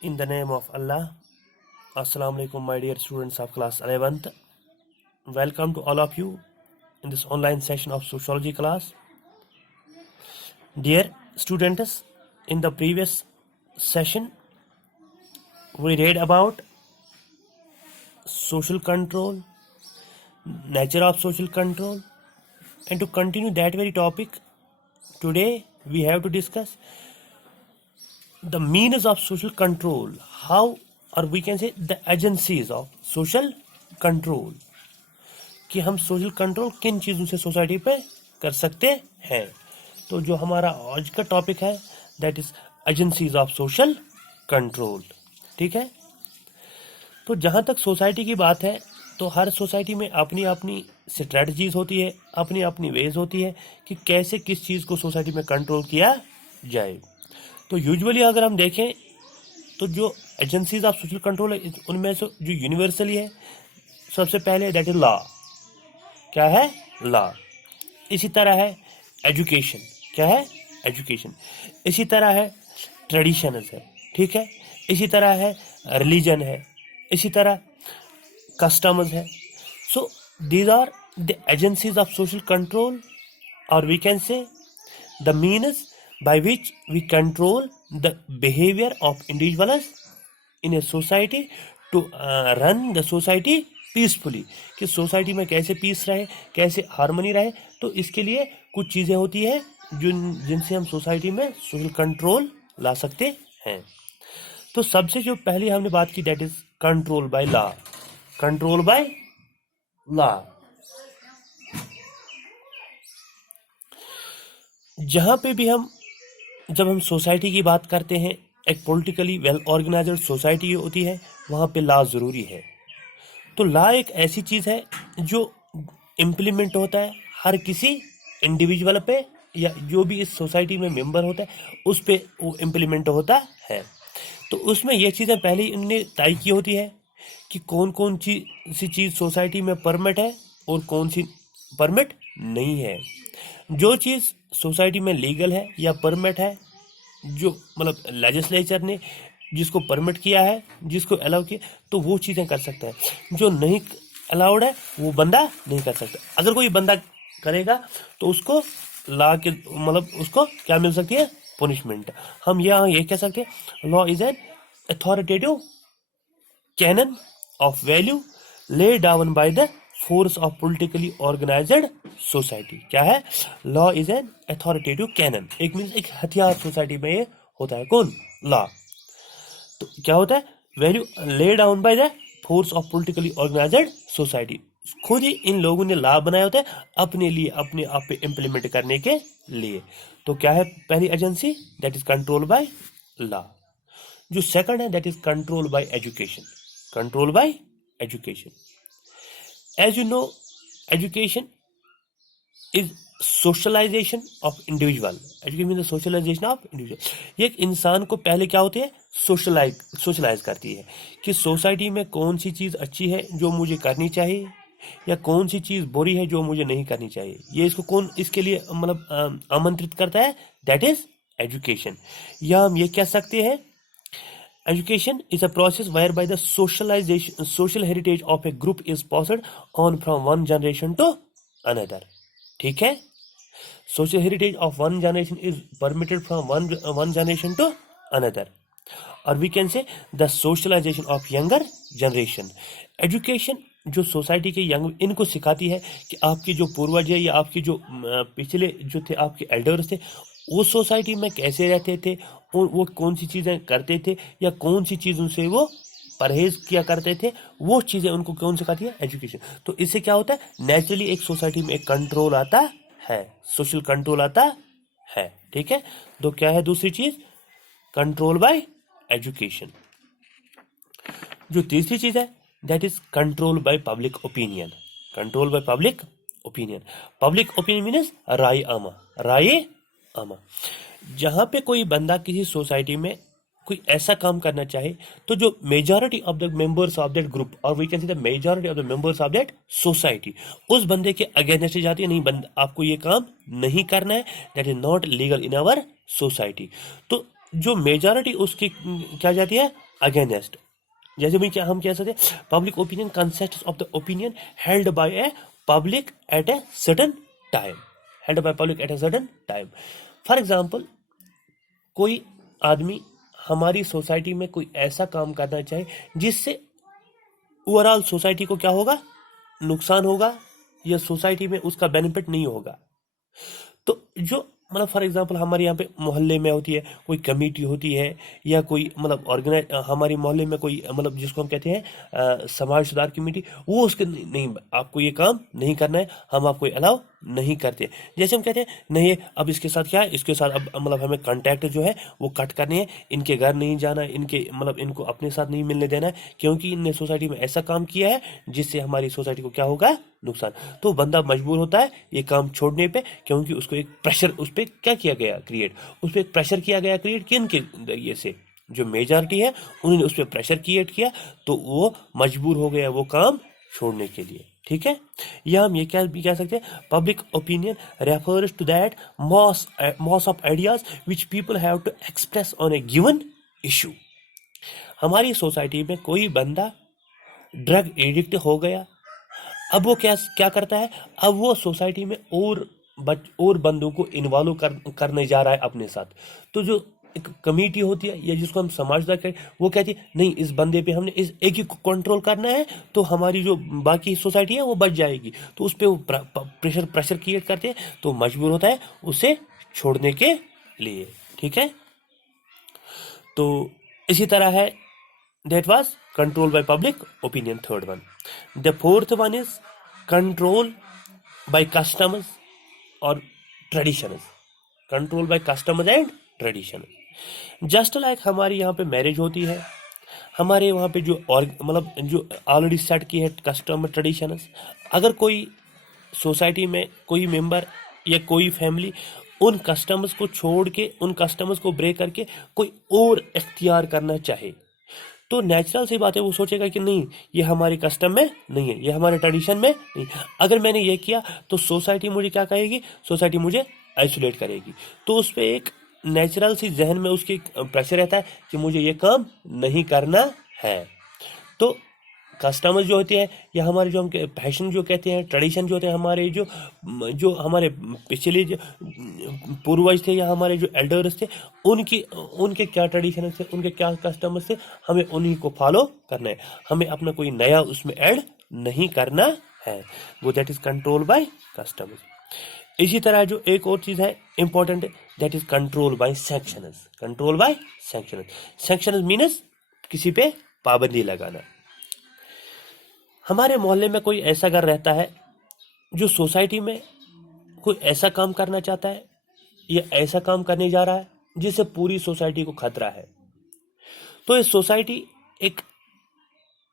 In the name of Allah, Assalamu alaikum, my dear students of class 11th. Welcome to all of you in this online session of sociology class. Dear students, in the previous session, we read about social control, nature of social control, and to continue that very topic, today we have to discuss the means of social control, how, or we can say the agencies of social control, कि हम social control किन चीज़ों से society पे कर सकते हैं। तो जो हमारा आज का टॉपिक है that is agencies of social control. ठीक है, तो जहाँ तक सोसाइटी की बात है तो हर सोसाइटी में अपनी अपनी स्ट्रेटजीज होती है, अपनी अपनी वेज होती है कि कैसे किस चीज़ को सोसाइटी में कंट्रोल किया जाए। तो यूजुअली अगर हम देखें तो जो एजेंसीज ऑफ सोशल कंट्रोल है उनमें से जो यूनिवर्सली है सबसे पहले दैट इज लॉ। क्या है? लॉ। इसी तरह है एजुकेशन। क्या है? एजुकेशन। इसी तरह है ट्रेडिशंस है। ठीक है, इसी तरह है रिलीजन है, इसी तरह कस्टम्स है। So these are the agencies of social control, और we can say the means by which we control the behavior of individuals in a society to run the society peacefully, कि society में कैसे piece रहे, कैसे harmony रहे। तो इसके लिए कुछ चीज़ें होती है जिनसे हम सोसाइटी में सोशल कंट्रोल ला सकते हैं। तो सबसे जो पहले हमने बात की that is control by law. Control by law, जहाँ पे भी जब हम सोसाइटी की बात करते हैं, एक पॉलिटिकली वेल ऑर्गेनाइज्ड सोसाइटी होती है, वहाँ पे लॉ ज़रूरी है। तो लॉ एक ऐसी चीज़ है जो इम्प्लीमेंट होता है हर किसी इंडिविजुअल पे, या जो भी इस सोसाइटी में मेंबर होता है उस पे वो इम्प्लीमेंट होता है। तो उसमें ये चीज़ें पहले ही इन्होंने तय की होती है कि कौन कौन सी चीज़ सोसाइटी में परमिट है और कौन सी परमिट नहीं है। जो चीज़ सोसाइटी में लीगल है या परमिट है, जो मतलब लेजिस्लेचर ने जिसको परमिट किया है, जिसको अलाउ किया, तो वो चीज़ें कर सकता है। जो नहीं अलाउड है वो बंदा नहीं कर सकता। अगर कोई बंदा करेगा तो उसको लॉ के मतलब उसको क्या मिल सकती है? पनिशमेंट। हम यहाँ ये कह सकते हैं law is an authoritative canon of value laid down by the force of politically organized society। क्या है? Law is an authoritative canon, एक मीन्स एक हथियार सोसाइटी में ये होता है। कौन? लॉ। तो क्या होता है? Value lay down by the force of politically organised society. खुद ही इन लोगों ने लॉ बनाया होता है अपने लिए, अपने आप पे इम्प्लीमेंट करने के लिए। तो क्या है पहली agency? That is control by law. जो सेकंड है that is control bye education. Control by education. As you know, education is socialization of individual. Education means the socialization of individual. ये एक इंसान को पहले क्या होती है? सोशलाइज करती है कि सोसाइटी में कौन सी चीज़ अच्छी है जो मुझे करनी चाहिए, या कौन सी चीज़ बुरी है जो मुझे नहीं करनी चाहिए। ये इसको कौन इसके लिए मतलब आमंत्रित करता है? That is education. या हम ये कह सकते हैं education is a process whereby the social heritage of a group is passed on from one generation to another। ठीक है, social heritage of one generation is permitted from one generation to another, or we can say the socialization of younger generation। education जो society के young इनको सिखाती है कि आपके जो पूर्वज है या आपके जो पिछले जो थे आपके एल्डर्स थे वो सोसाइटी में कैसे रहते थे और वो कौन सी चीज़ें करते थे या कौन सी चीज़ों से वो परहेज किया करते थे, वो चीज़ें उनको कौन सिखाती है? एजुकेशन। तो इससे क्या होता है? नेचुरली एक सोसाइटी में एक कंट्रोल आता है, सोशल कंट्रोल आता है। ठीक है, तो क्या है दूसरी चीज़? Control by education. जो तीसरी चीज़ है that is control by public opinion. Control by public opinion. Public opinion means राय आमा। राय आमा, जहाँ पे कोई बंदा किसी सोसाइटी में कोई ऐसा काम करना चाहे तो जो majority of the members of that group, और we can see the majority of the members of that society, उस बंदे के अगेंस्ट जाती है, नहीं बंदा आपको ये काम नहीं करना है, that is not legal in our society. तो जो मेजॉरिटी उसकी क्या जाती है? अगेंस्ट, जैसे भी क्या हम कह सकते हैं, public opinion consists of the opinion held by a public at a certain time, held by public at a certain time. For example, कोई आदमी हमारी सोसाइटी में कोई ऐसा काम करना चाहे जिससे ओवरऑल सोसाइटी को क्या होगा, नुकसान होगा, या सोसाइटी में उसका बेनिफिट नहीं होगा। तो जो मतलब फॉर एग्जांपल हमारे यहाँ पे मोहल्ले में होती है कोई कमेटी होती है, या कोई मतलब ऑर्गेनाइज, हमारे मोहल्ले में कोई मतलब जिसको हम कहते हैं समाज सुधार कमेटी, वो उसके नहीं, आपको ये काम नहीं करना है, हम आपको अलाउ नहीं करते। जैसे हम कहते हैं नहीं अब इसके साथ क्या है, इसके साथ अब मतलब हमें कांटेक्ट जो है वो कट करने हैं, इनके घर नहीं जाना, इनके मतलब इनको अपने साथ नहीं मिलने देना है, क्योंकि इनने सोसाइटी में ऐसा काम किया है जिससे हमारी सोसाइटी को क्या होगा, नुकसान। तो बंदा मजबूर होता है ये काम छोड़ने पे, क्योंकि उसको एक प्रेशर उस पर क्या किया गया क्रिएट, उस पर एक प्रेशर किया गया क्रिएट, किन के जरिए से, जो मेजॉरिटी है उन्होंने उस पर प्रेशर क्रिएट किया, तो वो मजबूर हो गया वो काम छोड़ने के लिए। ठीक है, या हम ये क्या भी कह सकते हैं, public opinion refers to that mass of ideas which people have to express on a given issue. हमारी सोसाइटी में कोई बंदा ड्रग एडिक्ट हो गया, अब वो क्या क्या करता है, अब वो सोसाइटी में और बंदों को इन्वॉल्व करने जा रहा है अपने साथ। तो जो एक कमेटी होती है या जिसको हम समाजदार कहें, वो कहती है नहीं इस बंदे पे हमने इस एक ही को कंट्रोल करना है, तो हमारी जो बाकी सोसाइटी है वो बच जाएगी। तो उस पर वो प्रेशर क्रिएट करते हैं, तो मजबूर होता है उसे छोड़ने के लिए। ठीक है, तो इसी तरह है, that was control by public opinion, third one. The fourth one is control by customs or traditions. Control by customs and traditions. Just like हमारी यहाँ पे मैरिज होती है, हमारे वहाँ पे जो और मतलब जो ऑलरेडी सेट की है कस्टम ट्रेडिशंस, अगर कोई सोसाइटी में कोई मेंबर या कोई फैमिली उन कस्टम्स को छोड़ के, उन कस्टम्स को ब्रेक करके कोई और इख्तियार करना चाहे, तो नेचुरल सी बात है वो सोचेगा कि नहीं ये हमारे कस्टम में नहीं है, ये हमारे ट्रेडिशन में नहीं। अगर मैंने ये किया तो सोसाइटी मुझे क्या कहेगी, सोसाइटी मुझे आइसोलेट करेगी। तो उस पर एक नेचुरल सी जहन में उसकी प्रेशर रहता है कि मुझे ये काम नहीं करना है। तो कस्टमर्स जो होते हैं या हमारे जो हम फैशन जो कहते हैं, ट्रेडिशन जो होते हैं, हमारे जो हमारे पिछले जो पूर्वज थे या हमारे जो एल्डर्स थे, उनके क्या ट्रेडिशन थे, उनके क्या कस्टमर्स थे, हमें उन्हीं को फॉलो करना है, हमें अपना कोई नया उसमें ऐड नहीं करना है। वो that is control bye customers. इसी तरह जो एक और चीज है important, that is control bye sanctions. Control by sanctions, sanctions means किसी पे पाबंदी लगाना। हमारे मोहल्ले में कोई ऐसा घर रहता है जो सोसाइटी में कोई ऐसा काम करना चाहता है या ऐसा काम करने जा रहा है जिससे पूरी सोसाइटी को खतरा है, तो ये सोसाइटी एक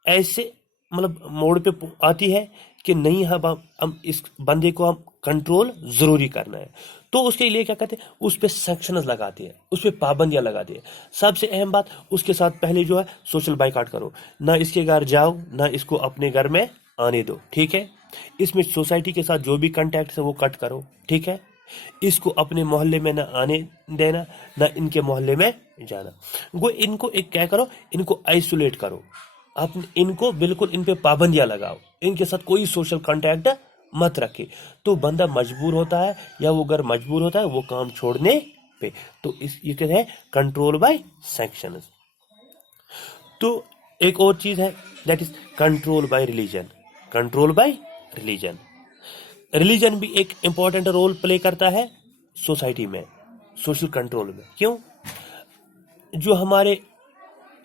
ऐसे मतलब मोड़ पे आती है कि नहीं हम इस बंदे को हम कंट्रोल जरूरी करना है। तो उसके लिए क्या कहते हैं, उस पर सेक्शंस लगाते हैं, उस पर पाबंदियां लगाते हैं। सबसे अहम बात, उसके साथ पहले जो है सोशल बाइकाट करो, ना इसके घर जाओ, ना इसको अपने घर में आने दो। ठीक है, इसमें सोसाइटी के साथ जो भी कॉन्टैक्ट है वो कट करो। ठीक है, इसको अपने मोहल्ले में ना आने देना, ना इनके मोहल्ले में जाना। वो इनको एक क्या करो, इनको आइसोलेट करो, आप इनको बिल्कुल इन पे पाबंदियां लगाओ, इनके साथ कोई सोशल कांटेक्ट मत रखे। तो बंदा मजबूर होता है या वो अगर मजबूर होता है वो काम छोड़ने पे। तो इस ये कहते हैं कंट्रोल बाय सैंक्शंस। तो एक और चीज है that is control by religion. Control by religion, religion भी एक इंपॉर्टेंट रोल प्ले करता है सोसाइटी में, सोशल कंट्रोल में। क्यों? जो हमारे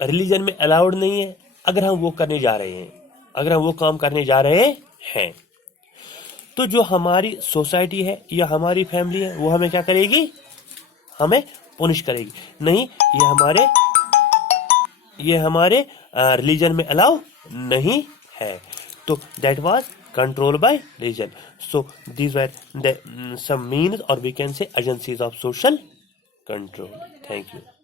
रिलीजन में अलाउड नहीं है, अगर हम वो करने जा रहे हैं, अगर हम वो काम करने जा रहे हैं, तो जो हमारी सोसाइटी है या हमारी फैमिली है वो हमें क्या करेगी, हमें पुनिश करेगी। नहीं, ये हमारे रिलीजन में अलाउ नहीं है। तो that was control by religion. So these were the some means और we can say agencies of social control. Thank you.